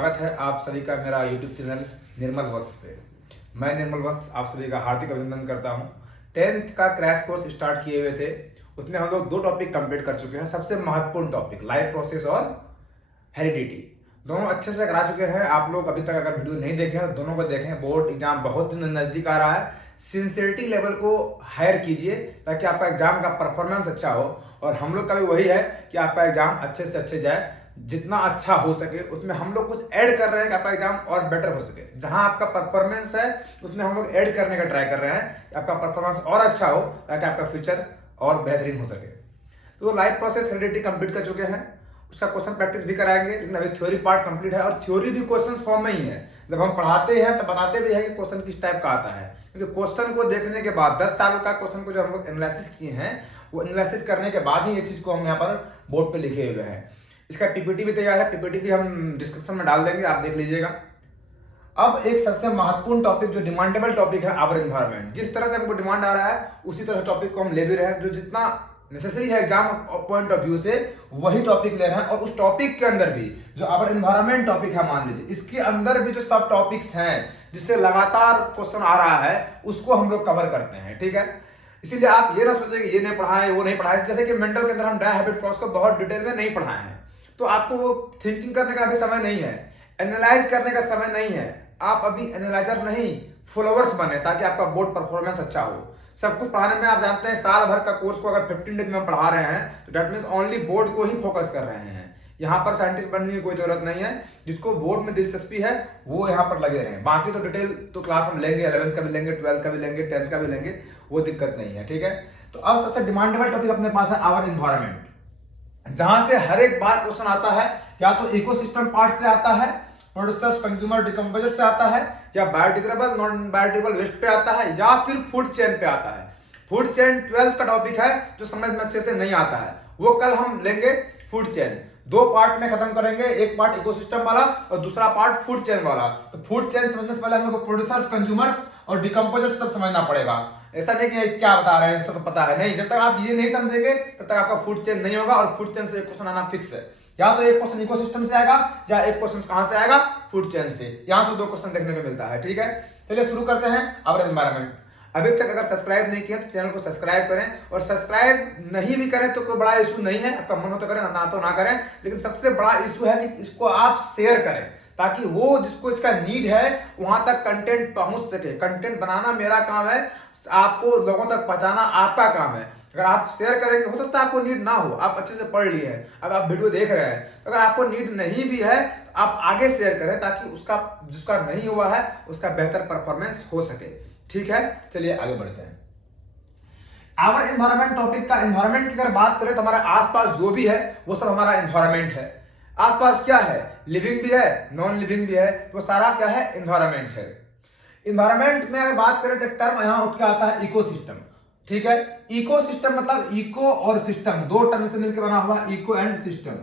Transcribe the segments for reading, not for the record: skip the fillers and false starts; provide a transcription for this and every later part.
स्वागत है आप सभी का मेरा YouTube चैनल निर्मल वत्स पे। मैं निर्मल वत्स आप सभी का हार्दिक अभिनंदन करता हूं। 10th का क्रैश कोर्स स्टार्ट किए हुए थे, उसमें हम लोग 2 टॉपिक कंप्लीट कर चुके हैं। सबसे महत्वपूर्ण टॉपिक लाइफ प्रोसेस और हेरिडिटी दोनों अच्छे से करा चुके हैं। आप लोग अभी तक अगर वीडियो नहीं देखे हैं तो दोनों को देखें। बोर्ड एग्जाम बहुत नज़दीक आ रहा है। सिंसियरिटी लेवल को हायर कीजिए ताकि आपका एग्जाम का परफॉर्मेंस अच्छा हो, और हम लोग का भी वही है कि आपका एग्जाम अच्छे से अच्छे जाए, जितना अच्छा हो सके। उसमें हम लोग कुछ ऐड कर रहे हैं कि आपका एग्जाम और बेटर हो सके। जहां आपका परफॉर्मेंस है उसमें हम लोग ऐड करने का ट्राई कर रहे हैं कि आपका परफॉर्मेंस और अच्छा हो ताकि आपका फ्यूचर और बेहतरीन हो सके। तो लाइफ प्रोसेस हेरिडिटी कंप्लीट कर चुके हैं, उसका क्वेश्चन प्रैक्टिस भी कराएंगे, लेकिन अभी थ्योरी पार्ट कंप्लीट है। और थ्योरी भी क्वेश्चन फॉर्म में ही है। जब हम पढ़ाते हैं तो बताते भी हैं कि क्वेश्चन किस टाइप का आता है, क्योंकि क्वेश्चन को देखने के बाद 10 साल का क्वेश्चन को जो हम लोग एनालिसिस किए हैं, वो एनालिसिस करने के बाद ही ये चीज को हम यहाँ पर बोर्ड पे लिखे हुए हैं। इसका पीपीटी भी तैयार है, पीपीटी भी हम डिस्क्रिप्शन में डाल देंगे, आप देख लीजिएगा। अब एक सबसे महत्वपूर्ण टॉपिक जो डिमांडेबल टॉपिक है, आवर एनवायरनमेंट। जिस तरह से हमको डिमांड आ रहा है उसी तरह टॉपिक को हम ले भी रहे हैं। जो जितना नेसेसरी है एग्जाम पॉइंट ऑफ व्यू से वही टॉपिक ले रहे हैं। और उस टॉपिक के अंदर भी जो आवर एनवायरनमेंट टॉपिक है, मान लीजिए इसके अंदर भी जो सब टॉपिक्स हैं जिससे लगातार क्वेश्चन आ रहा है, उसको हम लोग कवर करते हैं। ठीक है, इसीलिए आप ये ना सोचें कि ये नहीं पढ़ाए वो नहीं पढ़ाए। जैसे कि मेंटल के अंदर हम डाई हैबिट क्रॉस को बहुत डिटेल में नहीं पढ़ाए हैं, तो आपको वो थिंकिंग करने का अभी समय नहीं है, एनालाइज करने का समय नहीं है। आप अभी एनालाइजर नहीं, फॉलोअर्स बने, ताकि आपका बोर्ड परफॉर्मेंस अच्छा हो। सब कुछ पढ़ाने में आप जानते हैं, साल भर का कोर्स को अगर 15 डेज में हम पढ़ा रहे हैं तो डेट मीन्स ओनली बोर्ड को ही फोकस कर रहे हैं। यहाँ पर साइंटिस्ट बनने की कोई जरूरत नहीं है। जिसको बोर्ड में दिलचस्पी है वो यहाँ पर लगे रहे। बाकी तो डिटेल तो क्लास हम लेंगे, 11th का भी लेंगे, 12th का भी लेंगे, 10th का भी लेंगे, वो दिक्कत नहीं है। ठीक है, तो अब सबसे डिमांडेबल टॉपिक अपने पास है आवर एनवायरनमेंट, जहां से हर एक बार क्वेश्चन आता है। या तो इकोसिस्टम पार्ट से आता है, प्रोड्यूसर्स कंज्यूमर डिकम्पोजर से आता है, या बायोडिग्रेडेबल नॉन बायोडिग्रेडेबल वेस्ट पे आता है, या फिर फूड चेन पे आता है। फूड चेन 12th का टॉपिक है जो समझ में अच्छे से नहीं आता है, वो कल हम लेंगे। फूड चेन 2 पार्ट में खत्म करेंगे, एक पार्ट इकोसिस्टम वाला और दूसरा पार्ट फूड चेन वाला। तो फूड चेन समझने से पहले हम लोग को प्रोड्यूसर्स कंज्यूमर्स और डिकम्पोजर्स सब समझना पड़ेगा। ऐसा नहीं कि क्या बता रहे हैं सब पता है, नहीं। जब तक आप ये नहीं समझेंगे तब तक आपका फूड चेन नहीं होगा। और फूड चेन से एक क्वेश्चन आना फिक्स है। या तो एक क्वेश्चन इकोसिस्टम से आएगा, या एक क्वेश्चन कहां से आएगा, फूड चेन से। यहां से 2 क्वेश्चन देखने को मिलता है। ठीक है, चलिए शुरू करते हैं आवर एनवायरनमेंट। अभी तक अगर सब्सक्राइब नहीं किया तो चैनल को सब्सक्राइब करें, और सब्सक्राइब नहीं भी करें तो कोई बड़ा इशू नहीं है। आपका मन हो तो करें, ना तो ना करें, लेकिन सबसे बड़ा इशू है कि इसको आप शेयर करें, ताकि वो जिसको इसका नीड है वहां तक कंटेंट पहुंच सके। कंटेंट बनाना मेरा काम है, आपको लोगों तक पहुंचाना आपका काम है। अगर आप शेयर करेंगे, हो सकता है आपको नीड ना हो, आप अच्छे से पढ़ लिए हैं, अब आप वीडियो देख रहे हैं, तो अगर आपको नीड नहीं भी है तो आप आगे शेयर करें, ताकि उसका जिसका नहीं हुआ है उसका बेहतर परफॉर्मेंस हो सके। ठीक है, चलिए आगे बढ़ते हैं। आवर एनवायरनमेंट टॉपिक का, एनवायरनमेंट की अगर बात करें तो हमारे आसपास जो भी है वो सब हमारा एनवायरनमेंट है। आसपास क्या है, लिविंग भी है, नॉन लिविंग भी है, वो सारा क्या है, एनवायरनमेंट है। एनवायरनमेंट में अगर बात करें तो टर्म यहां उठ के आता है इकोसिस्टम। ठीक है, इकोसिस्टम मतलब इको और सिस्टम, 2 टर्म से मिलकर बना हुआ इको एंड सिस्टम।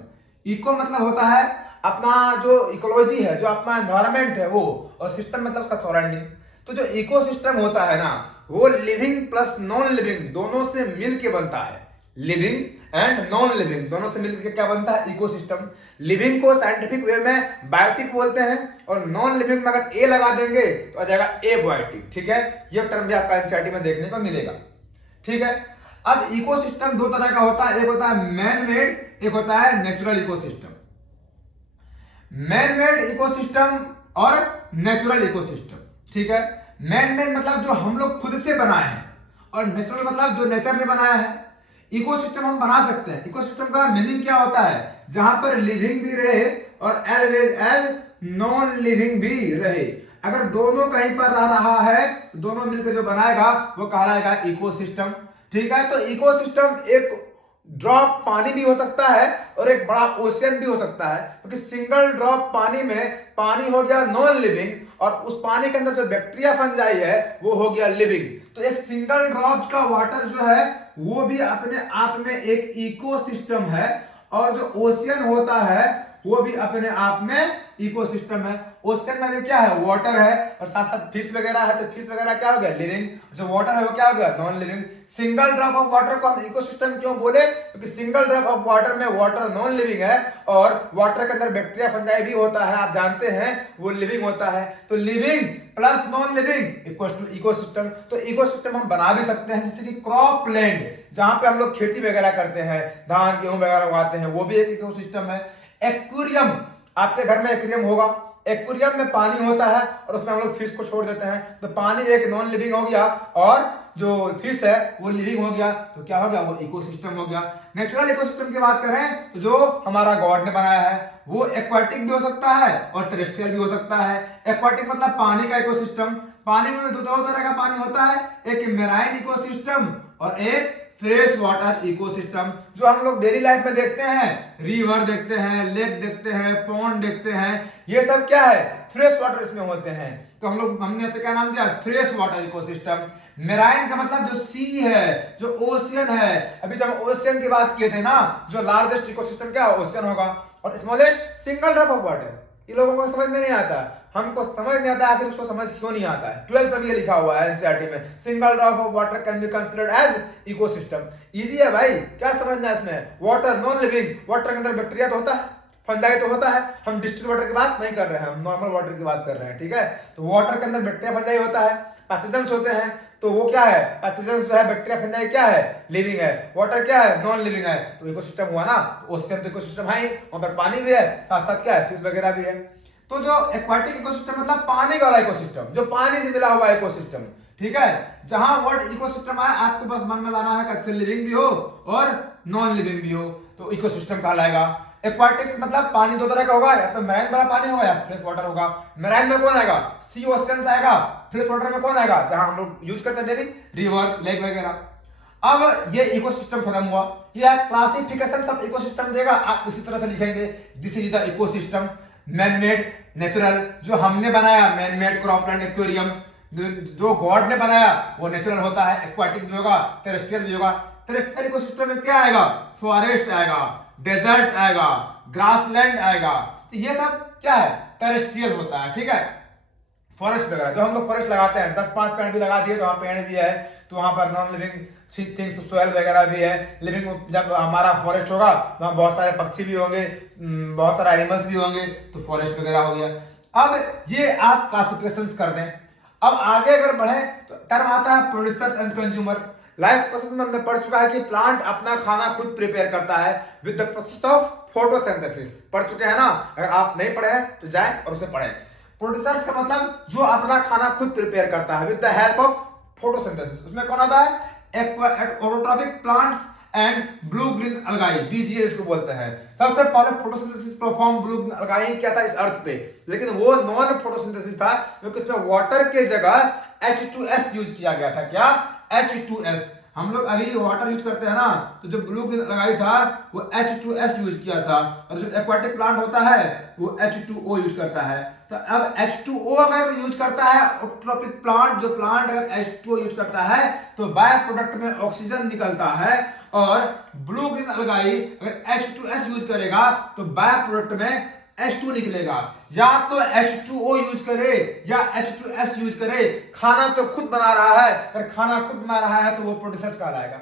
इको मतलब होता है अपना जो इकोलॉजी है, जो अपना एनवायरनमेंट है वो, और सिस्टम मतलब उसका सराउंडिंग। तो जो इकोसिस्टम होता है ना, वो लिविंग प्लस नॉन लिविंग दोनों से मिलके बनता है। लिविंग एंड नॉन लिविंग दोनों से मिलकर क्या बनता है, इकोसिस्टम। लिविंग को साइंटिफिक वे में बायोटिक बोलते हैं, और नॉन लिविंग में अगर ए लगा देंगे तो आ जाएगा एबायोटिक। ठीक है, ये टर्म भी आपका एनसीईआरटी में देखने को मिलेगा। ठीक है, अब इकोसिस्टम 2 तरह का होता है, एक होता है मैन मेड, एक होता है natural ecosystem. Man made ecosystem और नेचुरल इकोसिस्टम। ठीक है, मैन मेड मतलब जो हम लोग खुद से बनाए हैं, और नेचुरल मतलब जो नेचर ने बनाया है। इकोसिस्टम हम बना सकते हैं। इकोसिस्टम का मीनिंग क्या होता है, जहां पर लिविंग भी रहे और as well as non living भी रहे। अगर दोनों कहीं पर रह रहा है तो दोनों मिलकर जो बनाएगा वो कहलाएगा इकोसिस्टम। ठीक है, तो इकोसिस्टम एक ड्रॉप पानी भी हो सकता है और एक बड़ा ओशियन भी हो सकता है, क्योंकि सिंगल ड्रॉप पानी में पानी हो गया नॉन लिविंग, और उस पानी के अंदर जो बैक्टीरिया फंजाई है वो हो गया लिविंग। तो एक सिंगल ड्रॉप का वाटर जो है वो भी अपने आप में एक इकोसिस्टम है, और जो ओशियन होता है वो भी अपने आप में इकोसिस्टम है। ओशन में भी क्या है, वाटर है, और साथ साथ फिश वगैरह है, तो फिश वगैरह क्या हो गया, लिविंग। जो वाटर है वो क्या हो गया, non living. Single drop of water को हम इकोसिस्टम क्यों बोले, क्योंकि सिंगल ड्रॉप ऑफ वाटर में वाटर नॉन लिविंग है, और वाटर के अंदर बैक्टीरिया फंजाई भी होता है, आप जानते हैं, वो लिविंग होता है। तो living plus non living equals to ecosystem. तो इकोसिस्टम हम बना भी सकते हैं, जैसे कि क्रॉप लैंड, जहां पे हम लोग खेती वगैरह करते हैं, धान गेहूं वगैरह उगाते हैं, वो भी एक इकोसिस्टम है। एक्वेरियम, आपके घर में एक्वेरियम होगा, एक्वेरियम में पानी होता है और उसमें हम लोग फिश को छोड़ देते हैं, तो पानी एक नॉन लिविंग हो गया और जो फिश है वो लिविंग हो गया, तो क्या हो गया, वो इकोसिस्टम हो गया। नेचुरल इकोसिस्टम की बात करें तो जो हमारा गॉड ने बनाया है वो एक्वाटिक भी हो सकता है और टेरेस्ट्रियल भी हो सकता है। एक्वाटिक मतलब पानी का इकोसिस्टम, पानी में दो तरह का पानी होता है, एक मेराइन इकोसिस्टम और एक फ्रेश वाटर इकोसिस्टम। जो हम लोग डेली लाइफ में देखते हैं, रिवर देखते हैं, लेक देखते हैं, पॉन्ड देखते हैं, ये सब क्या है, फ्रेश वाटर इसमें होते हैं। तो हमने इसे क्या नाम दिया, फ्रेश वाटर इकोसिस्टम। मेराइन का मतलब जो सी है, जो ओशियन है। अभी जब ओशियन की बात किए थे ना, जो लार्जेस्ट इकोसिस्टम क्या है, ओशियन होगा, और smallest single drop of water. ये लोगों को समझ में नहीं आता, हमको समझ नहीं आता, आखिर उसको समझ क्यों नहीं आता है। 12th में भी ये लिखा हुआ है एनसीईआरटी में, single drop of water can be considered as ecosystem. Easy है भाई, क्या समझना है इसमें, वाटर नॉन लिविंग, वाटर के अंदर बैक्टीरिया तो होता है, फंजाई तो होता है, हम डिस्टिल्ड वाटर की बात नहीं कर रहे हैं, हम नॉर्मल वाटर की बात कर रहे हैं, ठीक है। तो वाटर के अंदर बैक्टीरिया फंजाई होता है, पैथोजेंस होते हैं, तो वो क्या है, पैथोजेंस जो है, बैक्टीरिया फंजाई क्या है, लिविंग है, वाटर क्या है, नॉन लिविंग है। तो इकोसिस्टम हुआ ना, तो ओशियन तो इकोसिस्टम है ही, वहां पर पानी भी है, साथ साथ क्या है, फिश वगैरह भी है। तो जो एक्वाटिक इकोसिस्टम मतलब पानी वाला इकोसिस्टम, जो पानी से मिला हुआ इकोसिस्टम, ठीक है। जहां वर्ड इकोसिस्टम आए आपको बस मन में लाना है कि लिविंग भी हो और नॉन लिविंग भी हो, तो इकोसिस्टम कहलाएगा। एक्वाटिक मतलब पानी दो तरह का होगा, या तो मैराइन वाला पानी होगा या फ्रेश वाटर होगा। मैराइन में कौन आएगा, सी ओशियंस आएगा। फ्रेश वाटर में कौन आएगा, जहां हम लोग यूज करते हैं डेली, रिवर, लेक वगैरह। अब ये इकोसिस्टम खत्म हुआ, ये क्लासिफिकेशन सब इकोसिस्टम देगा, आप इसी तरह से लिखेंगे, this is the ecosystem. Man made, natural, जो हमने बनाया मैन मेड, क्रॉपलैंड, एक्वेरियम, जो गॉड ने बनाया वो नेचुरल होता है, एक्वाटिक भी होगा, टेरेस्ट्रियल भी होगा। टेरेस्ट्रियल इकोसिस्टम में क्या आएगा, फॉरेस्ट आएगा, डेजर्ट आएगा, ग्रासलैंड आएगा, तो ये सब क्या है, टेरेस्ट्रियल होता है, ठीक है। फॉरेस्ट वगैरह जो हम लोग फॉरेस्ट लगाते हैं, 10-5 पेड़ भी लगा दिए तो वहाँ पेड़ भी है, तो वहाँ पर नॉन लिविंग थिंग्स, सोयल वगैरह भी है। लिविंग जब हमारा फॉरेस्ट होगा वहाँ बहुत सारे पक्षी भी होंगे, बहुत सारे एनिमल्स भी होंगे, तो फॉरेस्ट वगैरह हो गया। अब ये आप क्लासिफिकेशंस कर दें। अब आगे अगर बढ़े तो टर्म आता है producers and consumer. Life process में हमने पढ़ चुका है कि प्लांट अपना खाना खुद प्रिपेयर करता है with the process of photosynthesis, पढ़ चुके हैं ना। अगर आप नहीं पढ़े हैं तो जाएं और उसे पढ़ें। प्रोड्यूसर्स का मतलब जो अपना खाना खुद प्रिपेयर करता है with the help of photosynthesis. उसमें कौन आता है, autotrophic plants and blue green algae, BGA इसको बोलते हैं। सबसे पहले photosynthesis perform blue green algae क्या था इस अर्थ पे, लेकिन वो नॉन फोटोसिंथेसिस था, क्योंकि उसमें वाटर के जगह H2S यूज किया गया था। क्या, H2S। हम लोग अभी वाटर यूज करते हैं ना, तो जो ब्लू ग्रीन अलगाई था वो H2S यूज किया था, और जो एक्वाटिक प्लांट होता है वो H2O यूज करता है। तो अब H2O अगर यूज करता है ऑटोट्रॉपिक प्लांट, जो प्लांट अगर H2O यूज करता है तो बाय प्रोडक्ट में ऑक्सीजन निकलता है, और ब्लू ग्रीन अलगाई अगर H2S यूज करेगा तो बाय प्रोडक्ट में H2 निकलेगा। या तो H2O यूज करे या H2S यूज करे, खाना तो खुद बना रहा है, अगर खाना खुद बना रहा है तो वो प्रोड्यूसर्स कहलाएगा।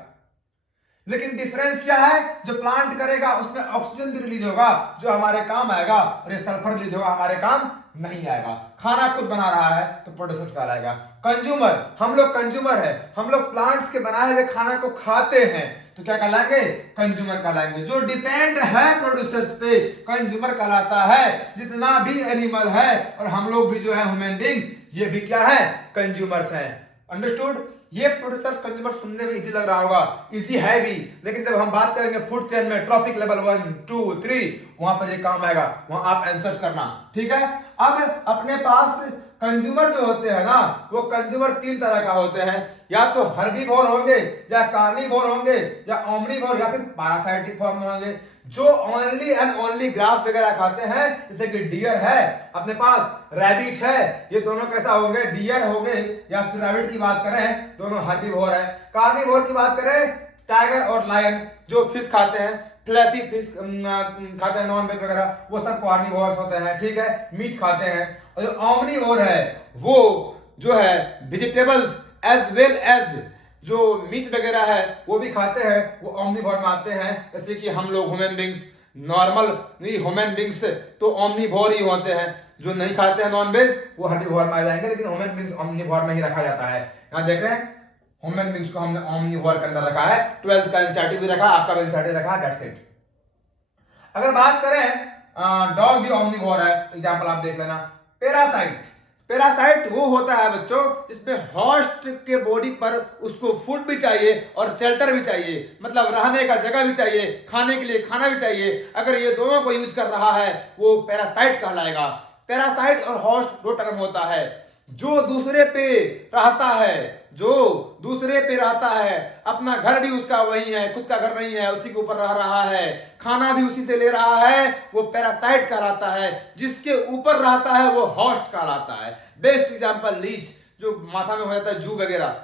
लेकिन डिफरेंस क्या है, जो प्लांट करेगा उसमें ऑक्सीजन भी रिलीज होगा जो हमारे काम आएगा, और ये सल्फर रिलीज होगा हमारे काम नहीं आएगा। खाना खुद बना रहा है तो प्रोड्यूसर्स कहलाएगा। कंज्यूमर, हम लोग कंज्यूमर है, हम लोग प्लांट्स के बनाए हुए खाना को खाते हैं, तो क्या कहलाएंगे, कंज्यूमर कहलाएंगे। जो डिपेंड है प्रोड्यूसर्स पे, कंज्यूमर कहलाता है। जितना भी एनिमल है और हम लोग भी जो है ह्यूमन बीइंग्स, ये भी क्या है, कंज्यूमर्स हैं। अंडरस्टूड। ये प्रोड्यूसर्स कंज्यूमर सुनने में इजी लग रहा होगा, इजी है भी, लेकिन जब हम बात करेंगे फूड चेन में ट्रॉपिक लेवल 1, 2, 3, वहां पर ये काम आएगा, वहां आप आंसर करना, ठीक है। अब अपने पास कंज्यूमर जो होते हैं ना, वो कंज्यूमर 3 तरह का होते हैं, या तो हर्बीवोर होंगे, या कार्निवोर होंगे, या ओमनिवोर, या फिर पैरासाइटिक फॉर्म में होंगे। जो ओनली एंड ओनली ग्रास वगैरह खाते हैं, जैसे कि डियर है अपने पास, रैबिट है, ये दोनों कैसा हो गए, डियर हो गए, या फिर रैबिट की बात करें दोनों हर्बीवोर है। कार्निवोर की बात करें टाइगर और लायन, जो फिश खाते हैं। फ्लैशी फिश खाते हैं, नॉन वेज वगैरह, वो सब कार्निवोरस होते हैं, ठीक है, मीट खाते हैं। और जो ओमनीवोर है वो जो है वेजिटेबल्स एज वेल एज जो मीट वगैरह है वो भी खाते हैं, वो ओमनीवोर में आते हैं। जैसे कि हम लोग ह्यूमन बींग्स, नॉर्मल नहीं ह्यूमन बींग्स तो ओमनीवोर ही होते हैं, जो नहीं खाते हैं नॉन वेज वो हर्बीवोर में आ जाएंगे, लेकिन ह्यूमन बींग्स ओमनीवोर में ही रखा जाता है। यहाँ देख रहे हैं ह्यूमन बींग्स को हमने ओमनीवोर के अंदर रखा है। 12th का एनसीईआरटी भी रखा, आपका भी एनसीईआरटी रखा, दैट्स इट। अगर बात करें डॉग भी ओमनीवोर है, तो एग्जांपल आप देख लेना। पैरासाइट, पैरासाइट वो होता है बच्चों जिसमें हॉस्ट के बॉडी पर उसको फूड भी चाहिए और शेल्टर भी चाहिए, मतलब रहने का जगह भी चाहिए, खाने के लिए खाना भी चाहिए। अगर ये दोनों को यूज कर रहा है वो पैरासाइट कहलाएगा। पैरासाइट और हॉस्ट दो टर्म होता है। जो दूसरे पे रहता है, जो दूसरे पे रहता है, अपना घर भी उसका वही है, खुद का घर नहीं है, उसी के ऊपर रह रहा है, खाना भी उसी से ले रहा है, वो पैरासाइट कहलाता है। जिसके ऊपर रहता है वो हॉस्ट कहलाता है। बेस्ट एग्जांपल लीच, जो माथा में हो जाता है जू वगैरह,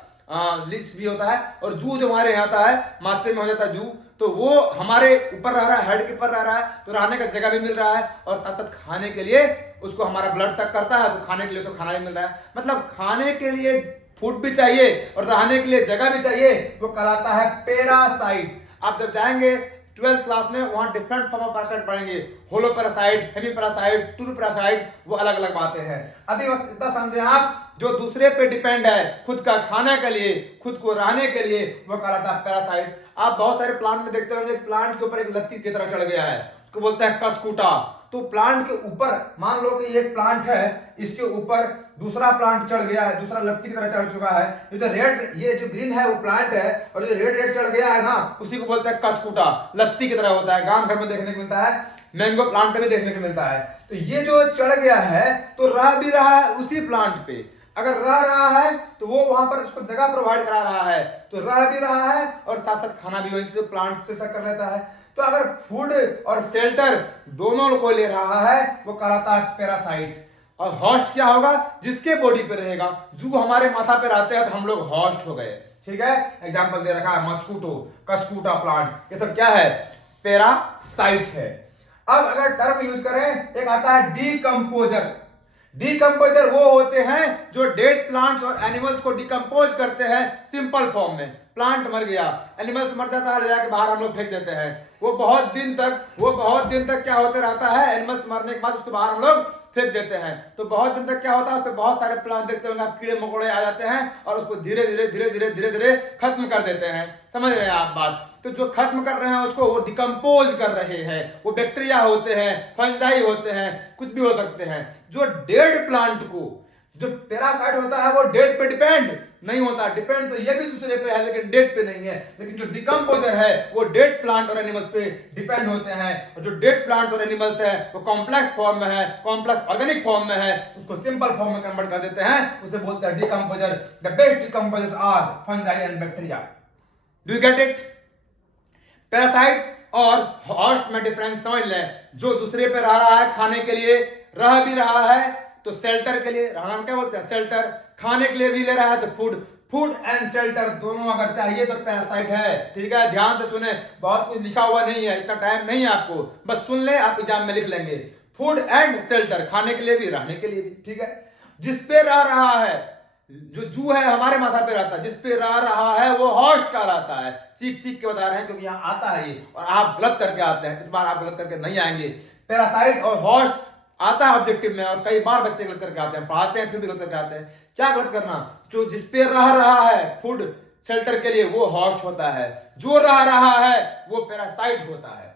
लीच भी होता है। और जू जो हमारे यहाँ आता है माथे में हो जाता है जू, तो वो हमारे ऊपर रह रहा है, हेड के ऊपर रह रहा है, तो रहने का जगह भी मिल रहा है और साथ साथ खाने के लिए उसको हमारा ब्लड सक करता है, तो खाने के लिए उसको खाना भी मिल रहा है। मतलब खाने के लिए फूड भी चाहिए और रहने के लिए जगह भी चाहिए, वो कहलाता है पैरासाइट। आप जब जाएंगे 12th क्लास में वहां डिफरेंट फॉर्म ऑफ पैरासाइट पढ़ेंगे, holoparasite, hemiparasite, true parasite, वो अलग अलग बातें हैं। अभी बस इतना समझे आप, जो दूसरे पे डिपेंड है खुद का खाने के लिए, खुद को रहने के लिए, वो कहलाता है पैरासाइट। आप बहुत सारे प्लांट में देखते होंगे, प्लांट के ऊपर एक लत्ती की तरह चढ़ गया है, उसको बोलते हैं कसकूटा। तो प्लांट के ऊपर मान लो कि एक प्लांट है, इसके ऊपर दूसरा प्लांट चढ़ गया है, दूसरा लत्ती की तरह चढ़ चुका है। जो रेड, ये जो ग्रीन है वो प्लांट है, और जो रेड रेड चढ़ गया है ना, उसी को बोलते हैं कसकूटा, लत्ती की तरह होता है। गांव घर में देखने को मिलता है, मैंगो प्लांट पे भी देखने को मिलता है। तो ये जो चढ़ गया है तो रह भी रहा है उसी प्लांट पे। अगर रह रहा है तो वो वहां पर उसको जगह प्रोवाइड करा रहा है, तो रह भी रहा है और साथ साथ खाना भी वहीं से प्लांट से कर लेता है। तो अगर फूड और शेल्टर दोनों को ले रहा है वो कहलाता है पैरासाइट। और हॉस्ट क्या होगा? जिसके बॉडी पे रहेगा। जू हमारे माथा पे रहते हैं तो हम लोग हॉस्ट हो गए, ठीक है। एग्जांपल दे रखा है मस्कुटो, कसकूटा प्लांट, ये सब क्या है? पैरासाइट है। अब अगर टर्म यूज करें, एक आता है डीकंपोजर। डीकंपोजर वो होते हैं जो डेड प्लांट्स और एनिमल्स को डिकम्पोज करते हैं सिंपल फॉर्म में। प्लांट मर गया, एनिमल्स मर जाता है, ले जाके बाहर हम लोग फेंक देते हैं। वो बहुत दिन तक क्या होते रहता है, एनिमल्स मरने के बाद उसको बाहर हम लोग फेंक देते हैं। तो बहुत दिन तक क्या होता है, उस पे बहुत सारे प्लांट देखते होंगे आप, कीड़े मकोड़े आ जाते हैं और उसको धीरे धीरे खत्म कर देते हैं। समझ रहे हैं आप बात? तो जो खत्म कर रहे हैं उसको वो डिकम्पोज कर रहे हैं। वो बैक्टीरिया होते हैं, फंजाई होते हैं, कुछ भी हो सकते हैं। जो डेड प्लांट को, जो पैरासाइट होता है वो डेड पे डिपेंड नहीं होता। डिपेंड तो ये भी दूसरे पे है लेकिन डेड पे नहीं है। लेकिन जो डिकम्पोजर है वो डेड प्लांट और एनिमल्स पे डिपेंड होते हैं। और जो डेड प्लांट और एनिमल्स है वो कॉम्प्लेक्स फॉर्म में है, कॉम्प्लेक्स ऑर्गेनिक फॉर्म में है, उसको सिंपल फॉर्म में कन्वर्ट कर देते हैं, उसे बोलते हैं decomposer. The best decomposers are fungi and bacteria. Do you get it? Parasite और हॉस्ट में डिफरेंस समझ लें। जो दूसरे पे रह रहा है, खाने के लिए रह भी रहा है, तो शेल्टर के लिए रहना हम क्या बोलते हैं? शेल्टर। खाने के लिए भी ले रहा है तो फूड। फूड एंड शेल्टर दोनों अगर चाहिए तो पैरासाइट है, ठीक है। ध्यान से सुने, बहुत कुछ लिखा हुआ नहीं है, इतना टाइम नहीं है आपको, बस सुन ले, आप एग्जाम में लिख लेंगे। फूड एंड शेल्टर, खाने के लिए भी रहने के लिए भी, ठीक है। जिस पे रह रहा है, जो जू है हमारे माथा पे रहता है, जिस पे रह रहा है वो हॉस्ट कहलाता है। सीख के बता रहे हैं क्योंकि यहाँ आता है ये, और आप गलत करके आते हैं। इस बार आप गलत करके नहीं आएंगे। पैरासाइट और हॉस्ट आता है ऑब्जेक्टिव में, और कई बार बच्चे गलत करके आते हैं, पढ़ाते हैं फिर भी गलत करके आते हैं। क्या गलत करना? जो जिस पे रह रहा है फूड शेल्टर के लिए वो हॉस्ट होता है, जो रह रहा है वो पैरासाइट होता है।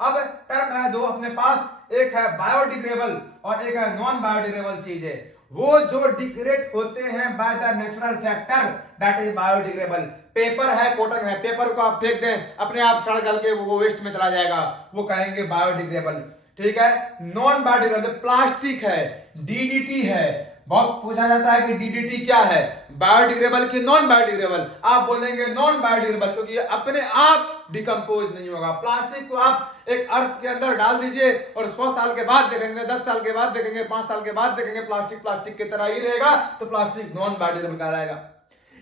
अब टर्म है दो अपने पास, एक है बायोडिग्रेडेबल और एक है नॉन बायोडिग्रेडेबल चीजें। वो जो डिग्रेड होते हैं by the natural factor, that is biodegradable. Paper है, कॉटन है, पेपर को आप फेंक दें, अपने आप सड़ गल के वो वेस्ट में चला जाएगा, वो कहेंगे बायोडिग्रेडेबल, ठीक है। नॉन बायोडिग्रेडेबल प्लास्टिक है, डीडीटी है। बहुत पूछा जाता है कि डीडीटी क्या है, बायोडिग्रेडेबल की नॉन बायोडिग्रेडेबल? आप बोलेंगे नॉन बायोडिग्रेडेबल क्योंकि ये अपने आप डिकम्पोज नहीं होगा। प्लास्टिक को आप एक अर्थ के अंदर डाल दीजिए और 100 साल के बाद देखेंगे, 10 साल के बाद देखेंगे, 5 साल के बाद देखेंगे, प्लास्टिक प्लास्टिक की तरह ही रहेगा, तो प्लास्टिक नॉन बायोडिग्रेडेबल कहलाएगा।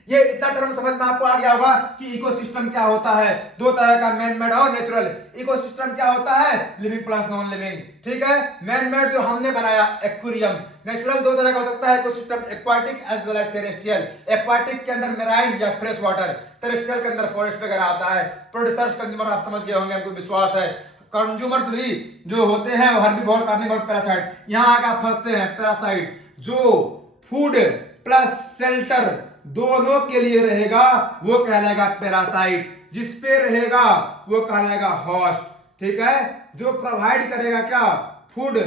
ये इतना टर्म समझ में आपको आ गया होगा कि इकोसिस्टम क्या होता है। दो तरह का, मैन मेड और नेचुरल। इकोसिस्टम क्या होता है? लिविंग प्लस नॉन लिविंग, ठीक है। मैन मेड जो हमने बनाया, एक्वेरियम। नेचुरल दो तरह का हो सकता है ecosystem, aquatic as well as terrestrial. Aquatic के अंदर मेराइन या फ्रेश वाटर, टेरेस्ट्रियल के अंदर फॉरेस्ट वगैरह आता है। प्रोड्यूसर्स कंज्यूमर आप समझ गए होंगे, हमको विश्वास है। कंज्यूमर्स भी जो होते हैं वो हर्बीवोर, कार्निवोर, पैरासाइट। यहां आकर आप फंसते हैं पैरासाइट, जो फूड प्लस शेल्टर दोनों के लिए रहेगा वो कहलाएगा पैरासाइट। जिस पे रहेगा वो कहलाएगा होस्ट, ठीक है। जो प्रोवाइड करेगा क्या? फूड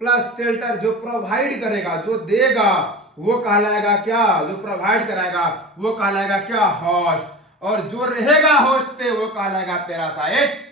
प्लस शेल्टर, जो प्रोवाइड करेगा, जो देगा, वो कहलाएगा क्या? जो प्रोवाइड कराएगा वो कहलाएगा क्या? होस्ट। और जो रहेगा होस्ट पे वो कहलाएगा पैरासाइट।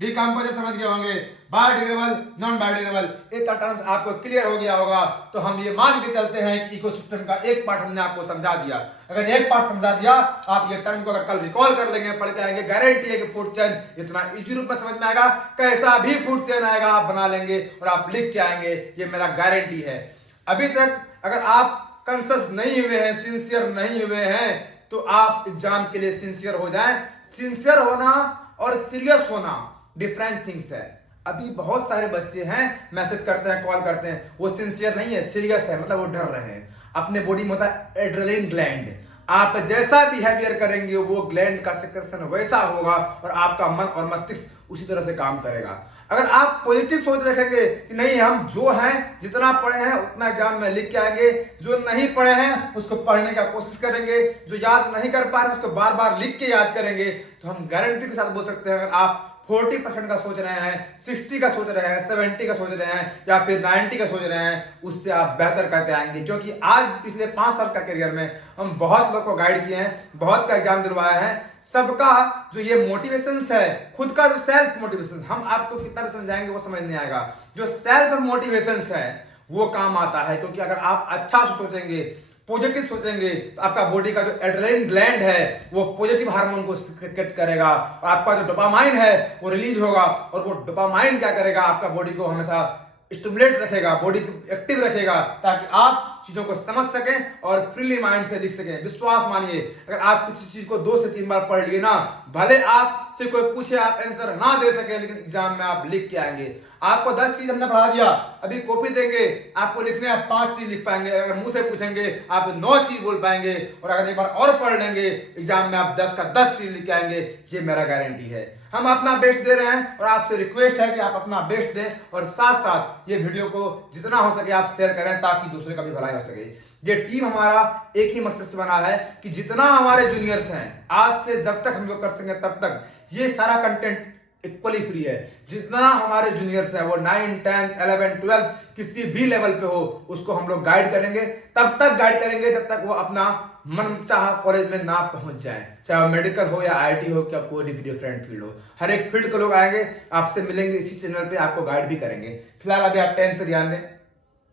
डिकम्पोजर समझ गए होंगे, बायोडिग्रेडेबल, नॉन बायोडिग्रेडेबल। इतना टर्म्स आपको क्लियर हो गया होगा तो हम ये मान के चलते हैं कि इकोसिस्टम का एक पार्ट हमने आपको समझा दिया। अगर एक पार्ट समझा दिया, आप ये टर्म को अगर कल रिकॉल कर लेंगे, पढ़ते आएंगे, गारंटी है कि फूड चेन इतना इजी रूप में समझ में आएगा। कैसा भी फूड चेन आएगा आप बना लेंगे और आप लिख के आएंगे, ये मेरा गारंटी है। अभी तक अगर आप कॉन्शियस नहीं हुए हैं, सिंसियर नहीं हुए हैं, तो आप एग्जाम के लिए सिंसियर हो जाएं। सिंसियर होना और सीरियस होना डिफरेंट थिंग्स है। अभी बहुत सारे बच्चे हैं, मैसेज करते हैं, कॉल करते हैं, वो सिंसियर नहीं है, सीरियस है, मतलब वो डर रहे हैं। अपने बॉडी में होता है एड्रेनलिन ग्लैंड। आप जैसा बिहेवियर करेंगे वो ग्लैंड का सेक्रेशन वैसा होगा और आपका मन और मस्तिष्क उसी तरह से काम करेगा। अगर आप पॉजिटिव सोच रखेंगे कि नहीं, हम जो हैं, जितना पढ़े हैं उतना एग्जाम में लिख के आएंगे, जो नहीं पढ़े हैं उसको पढ़ने का कोशिश करेंगे, जो याद नहीं कर पा रहे उसको बार बार लिख के याद करेंगे, तो हम गारंटी के साथ बोल सकते हैं अगर आप 40% का सोच रहे हैं, 60 का सोच रहे हैं, 70 का सोच रहे हैं या फिर 90 का सोच रहे हैं, उससे आप बेहतर करके आएंगे। क्योंकि आज पिछले 5 साल का करियर में हम बहुत लोग को गाइड किए हैं, बहुत का एग्जाम दिलवाया है। सबका जो ये मोटिवेशन है, खुद का जो सेल्फ मोटिवेशन, हम आपको कितना भी समझाएंगे वो समझ नहीं आएगा। जो सेल्फ मोटिवेशन है वो काम आता है। क्योंकि अगर आप अच्छा सोचेंगे, पॉजिटिव सोचेंगे, तो आपका बॉडी का जो एड्रेनलिन ग्लैंड है वो पॉजिटिव हार्मोन को सिक्रेट करेगा और आपका जो डोपामाइन है वो रिलीज होगा। और वो डोपामाइन क्या करेगा? आपका बॉडी को हमेशा स्टिमुलेट रखेगा, बॉडी को एक्टिव रखेगा, ताकि आप चीजों को समझ सकें और फ्रीली माइंड से लिख सकें। विश्वास मानिए, अगर आप किसी चीज को 2 से 3 बार पढ़ लिए ना, भले आपसे कोई पूछे आप आंसर ना दे सके, लेकिन एग्जाम में आप लिख के आएंगे। आपको 10 चीज हमने पढ़ा दिया, अभी कॉपी देंगे, आपको लिखने आप 5 चीज लिख पाएंगे। अगर मुंह से पूछेंगे आप 9 चीज बोल पाएंगे, और अगर एक बार और पढ़ लेंगे एग्जाम में आप 10 का 10 चीज लिख के आएंगे। ये मेरा गारंटी है। हम अपना बेस्ट दे रहे हैं और आपसे रिक्वेस्ट है कि आप अपना बेस्ट दें और साथ साथ ये वीडियो को जितना हो सके आप शेयर करें, ताकि दूसरे का भी भलाई हो सके। ये टीम हमारा एक ही मकसद से बना है कि जितना हमारे जूनियर्स हैं, आज से जब तक हम लोग कर सकें तब तक ये सारा कंटेंट इक्वली फ्री है। जितना हमारे जूनियर्स हैं वो 9, 10, 11, 12 किसी भी लेवल पे हो, उसको हम लोग गाइड करेंगे। तब तक गाइड करेंगे जब तक वो अपना मन चाह कॉलेज में ना पहुंच जाए, चाहे मेडिकल हो या आईटी हो, क्या कोई भी डिफरेंट फील्ड हो। हर एक फील्ड के लोग आएंगे, आपसे मिलेंगे इसी चैनल पे, आपको गाइड भी करेंगे। फिलहाल अभी आप 10th पे ध्यान दें,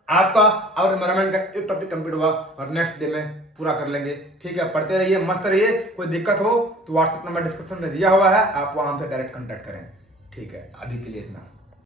आपका और एनवायरनमेंट का एक टॉपिक कंप्लीट होगा और नेक्स्ट डे में पूरा कर लेंगे। ठीक है, पढ़ते रहिए, मस्त रहिए। कोई दिक्कत हो तो व्हाट्सएप नंबर डिस्क्रिप्शन में दिया हुआ है, आप वहां से डायरेक्ट कांटेक्ट करें। ठीक है, अभी के लिए इतना।